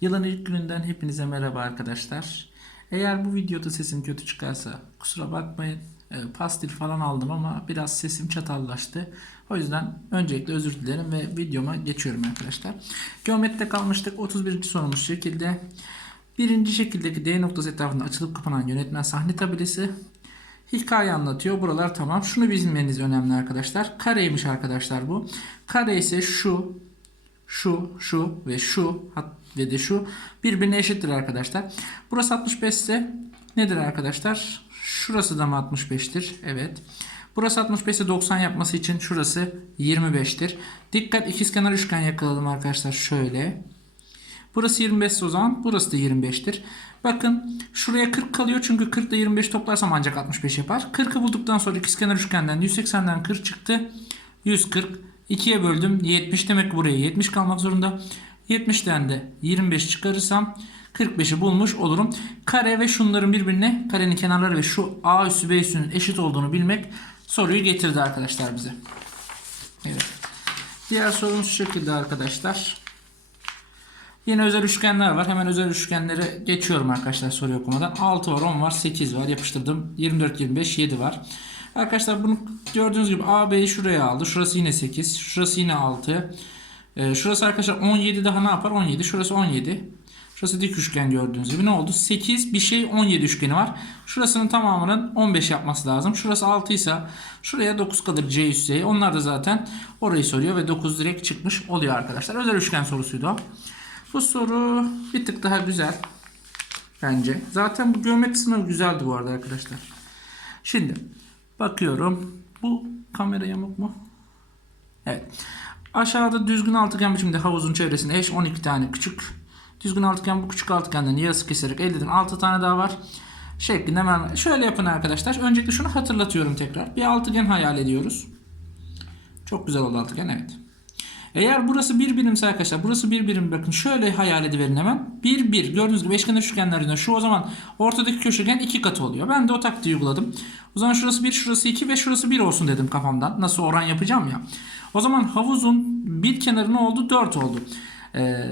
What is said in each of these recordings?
Yılın ilk gününden hepinize merhaba arkadaşlar. Eğer bu videoda sesim kötü çıkarsa kusura bakmayın. E, pastil falan aldım ama biraz sesim çatallaştı. O yüzden öncelikle özür dilerim ve videoma geçiyorum arkadaşlar. Geometride kalmıştık. 31. sorumuz şekilde. Birinci şekildeki D noktası etrafında açılıp kapanan yönetmen sahne tabelası hikaye anlatıyor. Buralar tamam. Şunu bilmeniz önemli arkadaşlar. Kareymiş arkadaşlar bu. Kare ise şu, şu, şu ve şu ve de şu birbirine eşittir arkadaşlar. Burası 65 ise nedir arkadaşlar? Şurası da mı 65'tir? Evet. Burası 65 ise 90 yapması için şurası 25'tir. Dikkat ikizkenar üçgen yakalayalım arkadaşlar şöyle. Burası 25 ise o zaman burası da 25'tir. Bakın şuraya 40 kalıyor çünkü 40 ile 25 toplarsam ancak 65 yapar. 40'ı bulduktan sonra ikizkenar üçgenden 180'den 40 çıktı. 140. 2'ye böldüm 70 demek ki buraya 70 kalmak zorunda. 70'ten de 25 çıkarırsam 45'i bulmuş olurum. Kare ve şunların birbirine karenin kenarları ve şu A üssü B üssünün eşit olduğunu bilmek soruyu getirdi arkadaşlar bize. Evet. Diğer sorumuz şu şekilde arkadaşlar. Yine özel üçgenler var. Hemen özel üçgenlere geçiyorum arkadaşlar soru okumadan. 6 var, 10 var, 8 var. Yapıştırdım. 24, 25, 7 var. Arkadaşlar bunu gördüğünüz gibi AB'yi şuraya aldı. Şurası yine 8. Şurası yine 6. Ee, şurası arkadaşlar 17 daha ne yapar? 17. Şurası 17. Şurası dik üçgen gördüğünüz gibi ne oldu? 8 bir şey 17 üçgeni var. Şurasının tamamının 15 yapması lazım. Şurası 6 ise şuraya 9 kalır C üssü C. Onlar da zaten orayı soruyor ve 9 direkt çıkmış oluyor arkadaşlar. Özel üçgen sorusuydu o. Bu soru bir tık daha güzel. Bence. Zaten bu geometri sınavı güzeldi bu arada arkadaşlar. Şimdi bakıyorum. Bu kamera yamuk mu? Evet. Aşağıda düzgün altıgen biçimde havuzun çevresinde eş 12 tane küçük düzgün altıgen bu küçük altıgenden yarısı keserek elde edilen 6 tane daha var. Şeklinde hemen şöyle yapın arkadaşlar. Öncelikle şunu hatırlatıyorum tekrar. Bir altıgen hayal ediyoruz. Çok güzel oldu altıgen evet. Eğer burası bir birimse arkadaşlar burası bir birim bakın şöyle hayal ediverin hemen. Bir bir gördüğünüz gibi eşkenar üçgenler yüzünden şu o zaman ortadaki köşegen iki katı oluyor. Ben de o taktiği uyguladım. O zaman şurası bir şurası iki ve şurası bir olsun dedim kafamdan. Nasıl oran yapacağım ya. O zaman havuzun bir kenarı ne oldu? 4 oldu. Ee,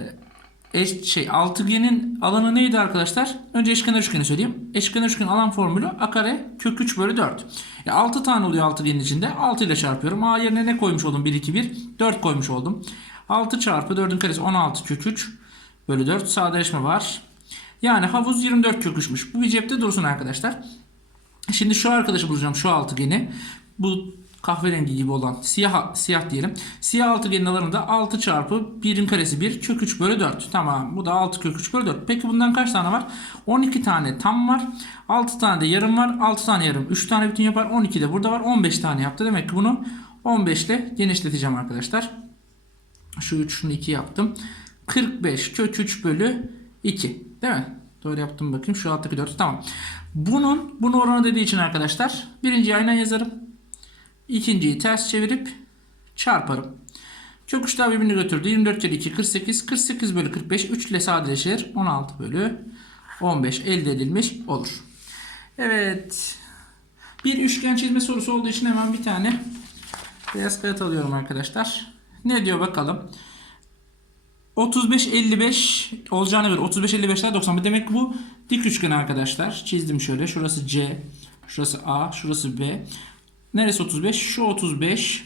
eş, şey altıgenin alanı neydi arkadaşlar? Önce eşkenar üçgeni söyleyeyim. Eşkenar üçgen alan formülü a kare kök 3 bölü 4. E, 6 tane oluyor altıgenin içinde. 6 ile çarpıyorum. A yerine ne koymuş oldum? 1 2 1 4 koymuş oldum. 6 çarpı 4'ün karesi 16 kök 3 bölü 4 sadeleşme var. Yani havuz 24 kök 3'müş. Bu bir cepte dursun arkadaşlar. Şimdi şu arkadaşı bulacağım şu altıgeni. Bu kahverengi gibi olan siyah siyah diyelim. Siyah altıgenin alanında 6 çarpı 1'in karesi 1 kök 3 bölü 4. Tamam bu da 6 kök 3 bölü 4. Peki bundan kaç tane var? 12 tane tam var. 6 tane de yarım var. 6 tane yarım. 3 tane bütün yapar. 12 de burada var. 15 tane yaptı. Demek ki bunu 15 ile genişleteceğim arkadaşlar. Şu 3 şunu 2 yaptım. 45 kök 3 bölü 2. Değil mi? Doğru yaptım bakayım. Şu alttaki 4. Tamam. Bunun bunu oranı dediği için arkadaşlar birinciyi aynen yazarım. İkinciyi ters çevirip çarparım. Kök uçlar birbirini götürdü. 24 kere 2 48. 48 bölü 45 3 ile sadeleşir. 16 bölü 15 elde edilmiş olur. Evet. Bir üçgen çizme sorusu olduğu için hemen bir tane beyaz kağıt alıyorum arkadaşlar. Ne diyor bakalım. 35 55 olacağına göre 35 55'ler 90. Demek ki bu dik üçgen arkadaşlar. Çizdim şöyle. Şurası C, şurası A, şurası B. Neresi 35? Şu 35.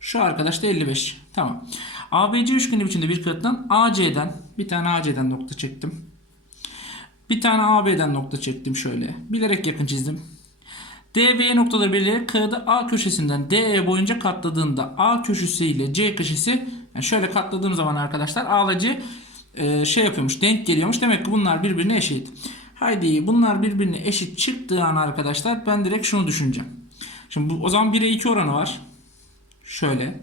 Şu arkadaş da 55. Tamam. ABC üçgeni biçimde bir kağıttan AC'den bir tane AC'den nokta çektim. Bir tane AB'den nokta çektim şöyle. Bilerek yakın çizdim. DV noktaları belirleyerek kağıdı A köşesinden DE boyunca katladığında A köşesi ile C köşesi yani şöyle katladığım zaman arkadaşlar ağlacı e, şey yapıyormuş denk geliyormuş. Demek ki bunlar birbirine eşit. Haydi bunlar birbirine eşit çıktığı an arkadaşlar ben direkt şunu düşüneceğim. Şimdi bu, o zaman 1'e 2 oranı var. Şöyle.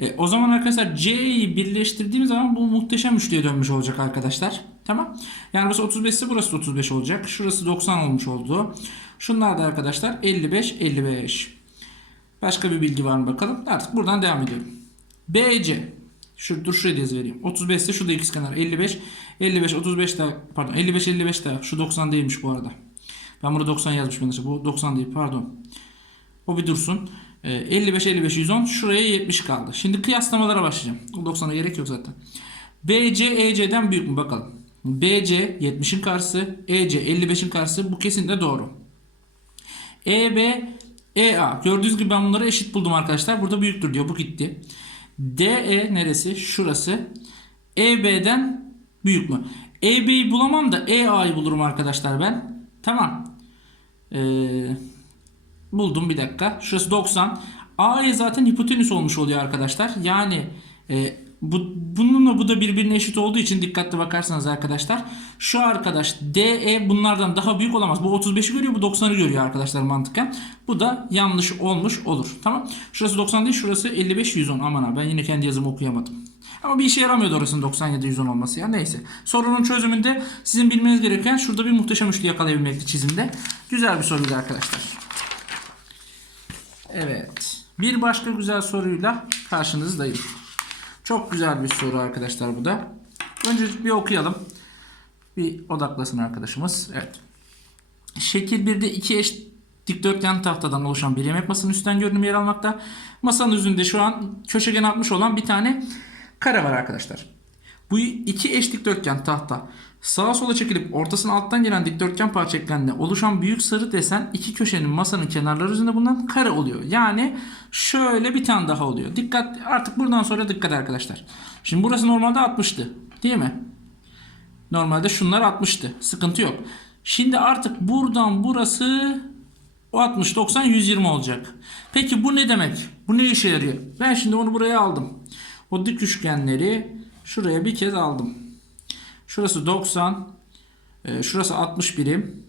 E, o zaman arkadaşlar C'yi birleştirdiğim zaman bu muhteşem üçlüye dönmüş olacak arkadaşlar. Tamam. Yani burası 35 ise burası da 35 olacak. Şurası 90 olmuş oldu. Şunlar da arkadaşlar 55 55. Başka bir bilgi var mı bakalım. Artık buradan devam ediyorum. BC. Şu, dur şuraya diye vereyim. 35 ise şurada ikizkenar 55. 55 35 de pardon 55 55 de şu 90 değilmiş bu arada. Ben burada 90 yazmışım. Bu 90 değil pardon. O bir dursun. Ee, 55 55 110 şuraya 70 kaldı. Şimdi kıyaslamalara başlayacağım. 90'a gerek yok zaten. BC EC'den büyük mü bakalım. BC 70'in karşısı, EC 55'in karşısı bu kesinlikle doğru. EB EA gördüğünüz gibi ben bunları eşit buldum arkadaşlar. Burada büyüktür diyor. Bu gitti. DE neresi? Şurası. EB'den büyük mü? EB'yi bulamam da EA'yı bulurum arkadaşlar ben. Tamam. Ee, buldum bir dakika. Şurası 90. AE zaten hipotenüs olmuş oluyor arkadaşlar. Yani e, bu, bununla bu da birbirine eşit olduğu için dikkatli bakarsanız arkadaşlar. Şu arkadaş DE bunlardan daha büyük olamaz. Bu 35'i görüyor bu 90'ı görüyor arkadaşlar mantıken. Bu da yanlış olmuş olur. Tamam. Şurası 90 değil şurası 55 110. Aman ha ben yine kendi yazımı okuyamadım. Ama bir işe yaramıyordu orasının 97 110 olması ya. Neyse. Sorunun çözümünde sizin bilmeniz gereken şurada bir muhteşem üçlü yakalayabilmekti çizimde. Güzel bir soruydu arkadaşlar. Evet. Bir başka güzel soruyla karşınızdayım. Çok güzel bir soru arkadaşlar bu da. Önce bir okuyalım. Bir odaklasın arkadaşımız. Evet. Şekil 1'de iki eş dikdörtgen tahtadan oluşan bir yemek masanın üstten görünümü yer almakta. Masanın üzerinde şu an köşegen atmış olan bir tane kare var arkadaşlar. Bu iki eş dikdörtgen tahta sağa sola çekilip ortasına alttan gelen dikdörtgen parça eklendiğinde oluşan büyük sarı desen iki köşenin masanın kenarları üzerinde bulunan kare oluyor. Yani şöyle bir tane daha oluyor. Dikkat artık buradan sonra dikkat arkadaşlar. Şimdi burası normalde 60'tı değil mi? Normalde şunlar 60'tı. Sıkıntı yok. Şimdi artık buradan burası o 60 90 120 olacak. Peki bu ne demek? Bu ne işe yarıyor? Ben şimdi onu buraya aldım. O dik üçgenleri şuraya bir kez aldım. Şurası 90. e, Şurası 60 birim.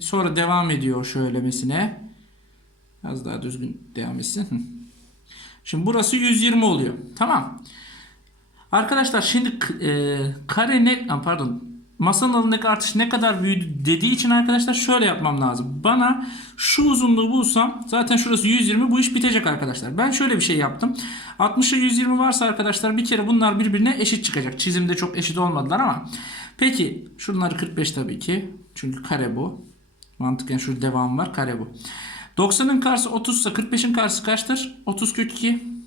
Sonra devam ediyor şöylemesine. Az daha düzgün devam etsin. Şimdi burası 120 oluyor. Tamam. Arkadaşlar şimdi e, kare ne pardon masanın alanındaki artış ne kadar büyüdü dediği için arkadaşlar şöyle yapmam lazım. Bana şu uzunluğu bulsam zaten şurası 120 bu iş bitecek arkadaşlar. Ben şöyle bir şey yaptım. 60'a 120 varsa arkadaşlar bir kere bunlar birbirine eşit çıkacak. Çizimde çok eşit olmadılar ama. Peki şunları 45 tabii ki. Çünkü kare bu. Mantıken şu devam var kare bu. 90'ın karşısı 30 ise 45'in karşısı kaçtır? 30 kök 2.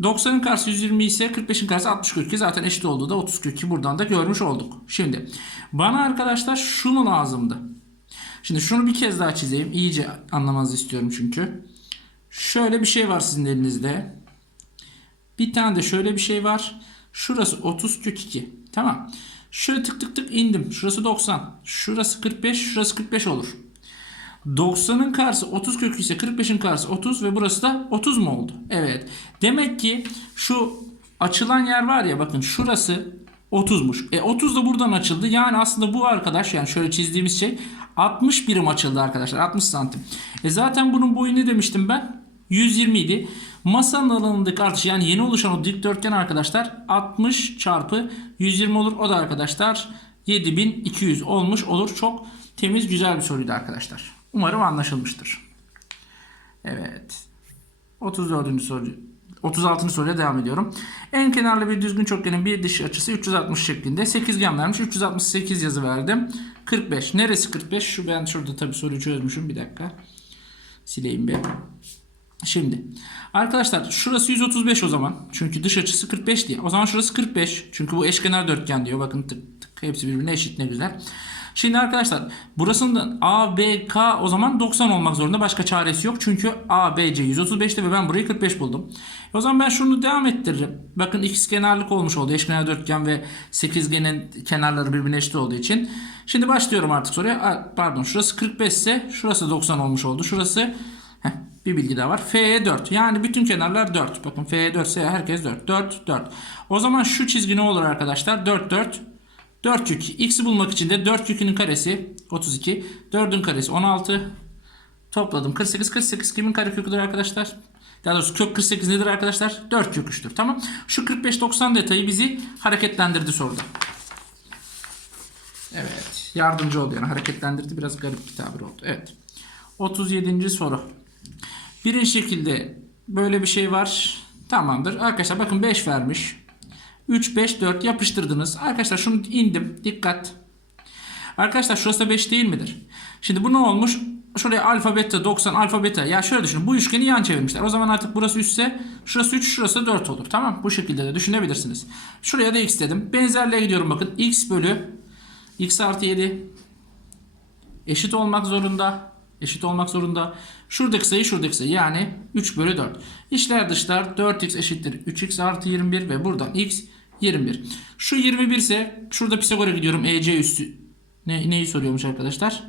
90'ın karşısı 120 ise 45'in karşısı 60 kök 2. Zaten eşit olduğu da 30 kök 2 buradan da görmüş olduk. Şimdi bana arkadaşlar şunu lazımdı. Şimdi şunu bir kez daha çizeyim. İyice anlamanızı istiyorum çünkü. Şöyle bir şey var sizin elinizde. Bir tane de şöyle bir şey var. Şurası 30 kök 2. Tamam. Şöyle tık tık tık indim. Şurası 90. Şurası 45. Şurası 45 olur. 90'ın karşısı 30 kök ise 45'in karşısı 30 ve burası da 30 mu oldu? Evet. Demek ki şu açılan yer var ya bakın şurası 30'muş. E 30 da buradan açıldı. Yani aslında bu arkadaş yani şöyle çizdiğimiz şey 60 birim açıldı arkadaşlar. 60 santim. E zaten bunun boyu ne demiştim ben? 120 idi. Masanın alanındaki artış yani yeni oluşan o dikdörtgen arkadaşlar 60 çarpı 120 olur. O da arkadaşlar 7200 olmuş olur. Çok temiz güzel bir soruydu arkadaşlar. Umarım anlaşılmıştır. Evet. 34. soru 36. soruya devam ediyorum. En kenarlı bir düzgün çokgenin bir dış açısı 360 şeklinde. Sekizgen vermiş. 368 yazı verdim. 45. Neresi 45? Şu ben şurada tabii soruyu çözmüşüm. Bir dakika. Sileyim bir. Şimdi arkadaşlar şurası 135 o zaman. Çünkü dış açısı 45 diye. O zaman şurası 45. Çünkü bu eşkenar dörtgen diyor. Bakın tık tık hepsi birbirine eşit ne güzel. Şimdi arkadaşlar burasının A, B, K o zaman 90 olmak zorunda. Başka çaresi yok. Çünkü A, B, C 135'ti ve ben burayı 45 buldum. O zaman ben şunu devam ettiririm. Bakın x kenarlık olmuş oldu. Eşkenar dörtgen ve sekizgenin kenarları birbirine eşit olduğu için. Şimdi başlıyorum artık soruya. Pardon şurası 45 ise şurası 90 olmuş oldu. Şurası heh, bir bilgi daha var. F'ye 4. Yani bütün kenarlar 4. Bakın F'ye 4 ise herkes 4. 4, 4. O zaman şu çizgi ne olur arkadaşlar? 4, 4. 4 kök. X'i bulmak için de 4 kökünün karesi 32. 4'ün karesi 16. Topladım. 48. 48 kimin kareköküdür arkadaşlar? Daha doğrusu kök 48 nedir arkadaşlar? 4 kök 3'tür. Tamam. Şu 45-90 detayı bizi hareketlendirdi soruda. Evet. Yardımcı oldu yani. Hareketlendirdi. Biraz garip bir tabir oldu. Evet. 37. soru. Birinci şekilde böyle bir şey var. Tamamdır. Arkadaşlar bakın 5 vermiş. 3, 5, 4 yapıştırdınız. Arkadaşlar şunu indim. Dikkat. Arkadaşlar şurası da 5 değil midir? Şimdi bu ne olmuş? Şuraya alfa beta 90 alfa beta. Ya şöyle düşünün. Bu üçgeni yan çevirmişler. O zaman artık burası 3 ise şurası 3 şurası 4 olur. Tamam Bu şekilde de düşünebilirsiniz. Şuraya da x dedim. Benzerliğe gidiyorum bakın. x bölü x artı 7 eşit olmak zorunda. Eşit olmak zorunda. Şuradaki sayı şuradaki sayı yani 3 bölü 4. İşler dışlar 4x eşittir 3x artı 21 ve buradan x 21. Şu 21 ise şurada Pisagor'a gidiyorum. EC üssü ne, neyi soruyormuş arkadaşlar?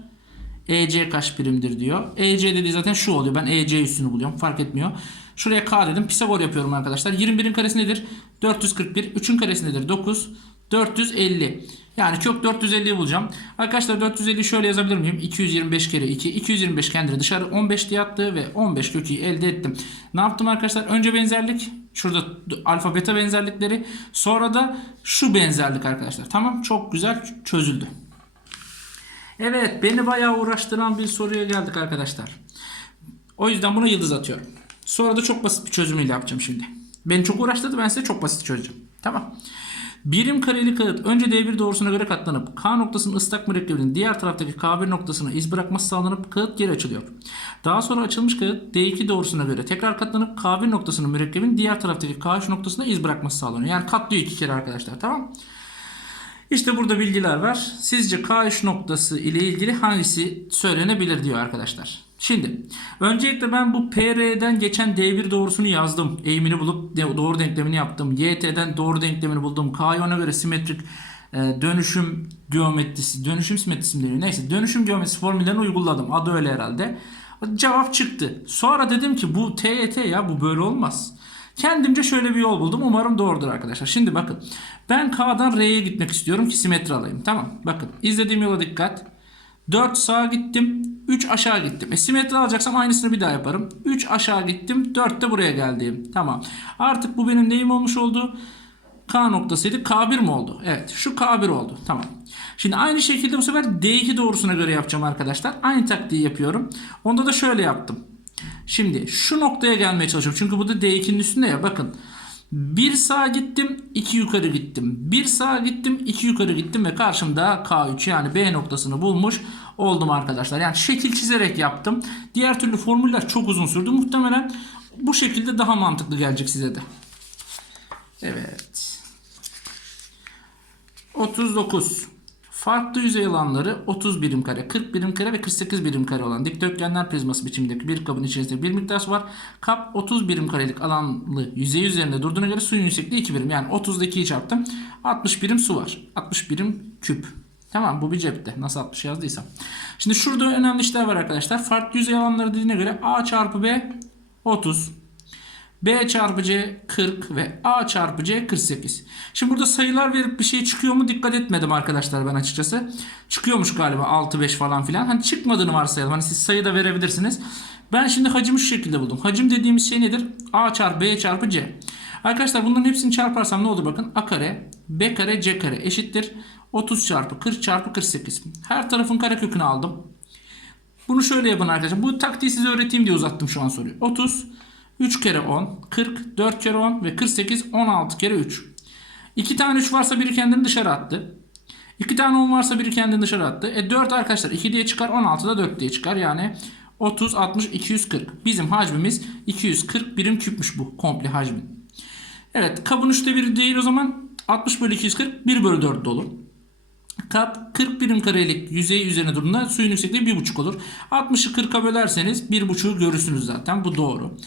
EC kaç birimdir diyor. EC dediği zaten şu oluyor. Ben EC üstünü buluyorum. Fark etmiyor. Şuraya K dedim. Pisagor yapıyorum arkadaşlar. 21'in karesi nedir? 441. 3'ün karesi nedir? 9. 450. Yani kök 450'yi bulacağım. Arkadaşlar 450'yi şöyle yazabilir miyim? 225 kere 2. 225 kendini dışarı 15 diye attı ve 15 kökü elde ettim. Ne yaptım arkadaşlar? Önce benzerlik. Şurada alfa beta benzerlikleri. Sonra da şu benzerlik arkadaşlar. Tamam. Çok güzel çözüldü. Evet beni bayağı uğraştıran bir soruya geldik arkadaşlar. O yüzden buna yıldız atıyorum. Sonra da çok basit bir çözümüyle yapacağım şimdi. Beni çok uğraştırdı ben size çok basit çözeceğim. Tamam. Birim kareli kağıt önce D1 doğrusuna göre katlanıp K noktasının ıslak mürekkebinin diğer taraftaki K1 noktasına iz bırakması sağlanıp kağıt geri açılıyor. Daha sonra açılmış kağıt D2 doğrusuna göre tekrar katlanıp K1 noktasının mürekkebin diğer taraftaki K3 noktasına iz bırakması sağlanıyor. Yani katlıyor iki kere arkadaşlar tamam İşte burada bilgiler var. Sizce K3 noktası ile ilgili hangisi söylenebilir diyor arkadaşlar. Şimdi öncelikle ben bu PR'den geçen D1 doğrusunu yazdım. Eğimini bulup doğru denklemini yaptım. YT'den doğru denklemini buldum. K'ya ona göre simetrik e, dönüşüm geometrisi, dönüşüm simetrisi mi? Neyse dönüşüm geometrisi formüllerini uyguladım. Adı öyle herhalde. Cevap çıktı. Sonra dedim ki bu TYT ya bu böyle olmaz. Kendimce şöyle bir yol buldum. Umarım doğrudur arkadaşlar. Şimdi bakın. Ben K'dan R'ye gitmek istiyorum ki simetri alayım. Tamam. Bakın. izlediğim yola dikkat. 4 sağa gittim. 3 aşağı gittim. E simetri alacaksam aynısını bir daha yaparım. 3 aşağı gittim. 4 de buraya geldim. Tamam. Artık bu benim neyim olmuş oldu? K noktasıydı. K1 mi oldu? Evet. Şu K1 oldu. Tamam. Şimdi aynı şekilde bu sefer D2 doğrusuna göre yapacağım arkadaşlar. Aynı taktiği yapıyorum. Onda da şöyle yaptım. Şimdi şu noktaya gelmeye çalışıyorum. Çünkü bu da D2'nin üstünde ya. Bakın. Bir sağa gittim, iki yukarı gittim. Bir sağa gittim, iki yukarı gittim ve karşımda K3 yani B noktasını bulmuş oldum arkadaşlar. Yani şekil çizerek yaptım. Diğer türlü formüller çok uzun sürdü. Muhtemelen bu şekilde daha mantıklı gelecek size de. Evet. 39. Farklı yüzey alanları 30 birim kare, 40 birim kare ve 48 birim kare olan dikdörtgenler prizması biçimindeki bir kabın içerisinde bir miktar su var. Kap 30 birim karelik alanlı yüzey üzerinde durduğuna göre suyun yüksekliği 2 birim. Yani 30'da 2'yi çarptım. 60 birim su var. 60 birim küp. Tamam bu bir cepte. Nasıl 60 yazdıysam. Şimdi şurada önemli işler var arkadaşlar. Farklı yüzey alanları dediğine göre A çarpı B 30. B çarpı C 40 ve A çarpı C 48. Şimdi burada sayılar verip bir şey çıkıyor mu dikkat etmedim arkadaşlar ben açıkçası. Çıkıyormuş galiba 6 5 falan filan. Hani çıkmadığını varsayalım. Hani siz sayı da verebilirsiniz. Ben şimdi hacimi şu şekilde buldum. Hacim dediğimiz şey nedir? A çarpı B çarpı C. Arkadaşlar bunların hepsini çarparsam ne olur bakın. A kare B kare C kare eşittir. 30 çarpı 40 çarpı 48. Her tarafın karekökünü aldım. Bunu şöyle yapın arkadaşlar. Bu taktiği size öğreteyim diye uzattım şu an soruyu. 30 3 kere 10, 40, 4 kere 10 ve 48, 16 kere 3. 2 tane 3 varsa biri kendini dışarı attı. 2 tane 10 varsa biri kendini dışarı attı. E 4 arkadaşlar 2 diye çıkar 16 da 4 diye çıkar. Yani 30, 60, 240. Bizim hacmimiz 240 birim küpmüş bu komple hacmin. Evet kabın 3'te 1 değil o zaman 60 bölü 240 1 bölü 4 dolu. Kap 40 birim karelik yüzey üzerine durduğunda suyun yüksekliği 1,5 olur. 60'ı 40'a bölerseniz 1,5'u görürsünüz zaten. Bu doğru.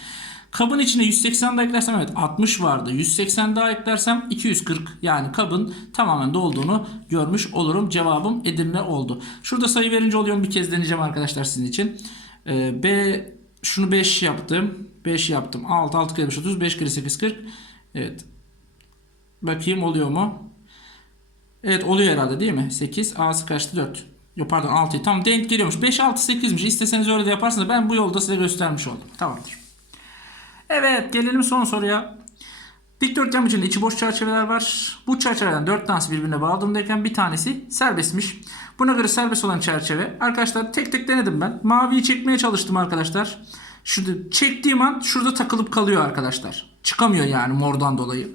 Kabın içine 180 daha eklersem evet 60 vardı. 180 daha eklersem 240 yani kabın tamamen dolduğunu görmüş olurum. Cevabım Edirne oldu. Şurada sayı verince oluyor bir kez deneyeceğim arkadaşlar sizin için. Ee, B şunu 5 yaptım. 5 yaptım. 6 6 kere 5 30 5 kere 8 40. Evet. Bakayım oluyor mu? Evet oluyor herhalde değil mi? 8 A'sı kaçtı 4. Yok pardon 6'yı tam denk geliyormuş. 5 6 8'miş. İsteseniz öyle de yaparsınız. Ben bu yolda size göstermiş oldum. Tamamdır. Evet gelelim son soruya. Dikdörtgen biçiminde içi boş çerçeveler var. Bu çerçevelerden 4 tanesi birbirine bağladığındayken bir tanesi serbestmiş. Buna göre serbest olan çerçeve. Arkadaşlar tek tek denedim ben. Maviyi çekmeye çalıştım arkadaşlar. Şurada çektiğim an şurada takılıp kalıyor arkadaşlar. Çıkamıyor yani mordan dolayı.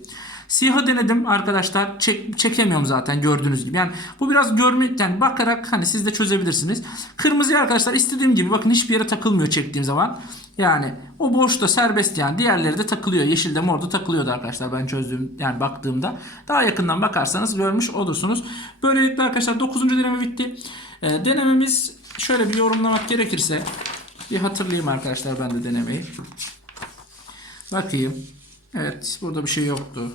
Siyahı denedim arkadaşlar. Çek, çekemiyorum zaten gördüğünüz gibi. Yani bu biraz görme yani bakarak hani siz de çözebilirsiniz. Kırmızı arkadaşlar istediğim gibi bakın hiçbir yere takılmıyor çektiğim zaman. Yani o boşta serbest yani. Diğerleri de takılıyor. Yeşilde morda takılıyordu arkadaşlar ben çözdüğüm yani baktığımda. Daha yakından bakarsanız görmüş olursunuz. Böylelikle arkadaşlar 9. deneme bitti. Ee, denememiz şöyle bir yorumlamak gerekirse bir hatırlayayım arkadaşlar ben de denemeyi. Bakayım. Evet burada bir şey yoktu.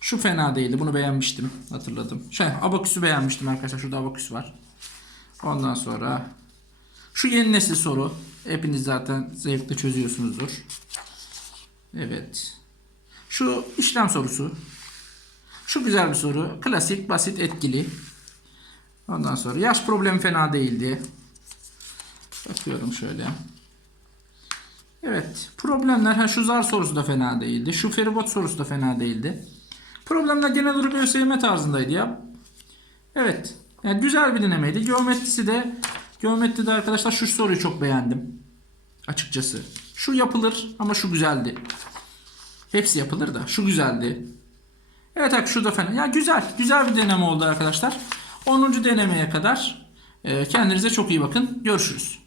Şu fena değildi. Bunu beğenmiştim. Hatırladım. Şey abaküsü beğenmiştim arkadaşlar. Şurada abaküs var. Ondan sonra şu yeni nesil soru. Hepiniz zaten zevkle çözüyorsunuzdur. Evet. Şu işlem sorusu. Şu güzel bir soru. Klasik, basit, etkili. Ondan sonra yaş problemi fena değildi. Bakıyorum şöyle. Evet. Problemler ha şu zar sorusu da fena değildi. Şu feribot sorusu da fena değildi. Problemler genel olarak ÖSYM tarzındaydı ya. Evet. Yani güzel bir denemeydi. Geometrisi de geometride arkadaşlar şu soruyu çok beğendim. Açıkçası. Şu yapılır ama şu güzeldi. Hepsi yapılır da şu güzeldi. Evet bak şu da fena. Ya güzel. Güzel bir deneme oldu arkadaşlar. 10. denemeye kadar e, kendinize çok iyi bakın. Görüşürüz.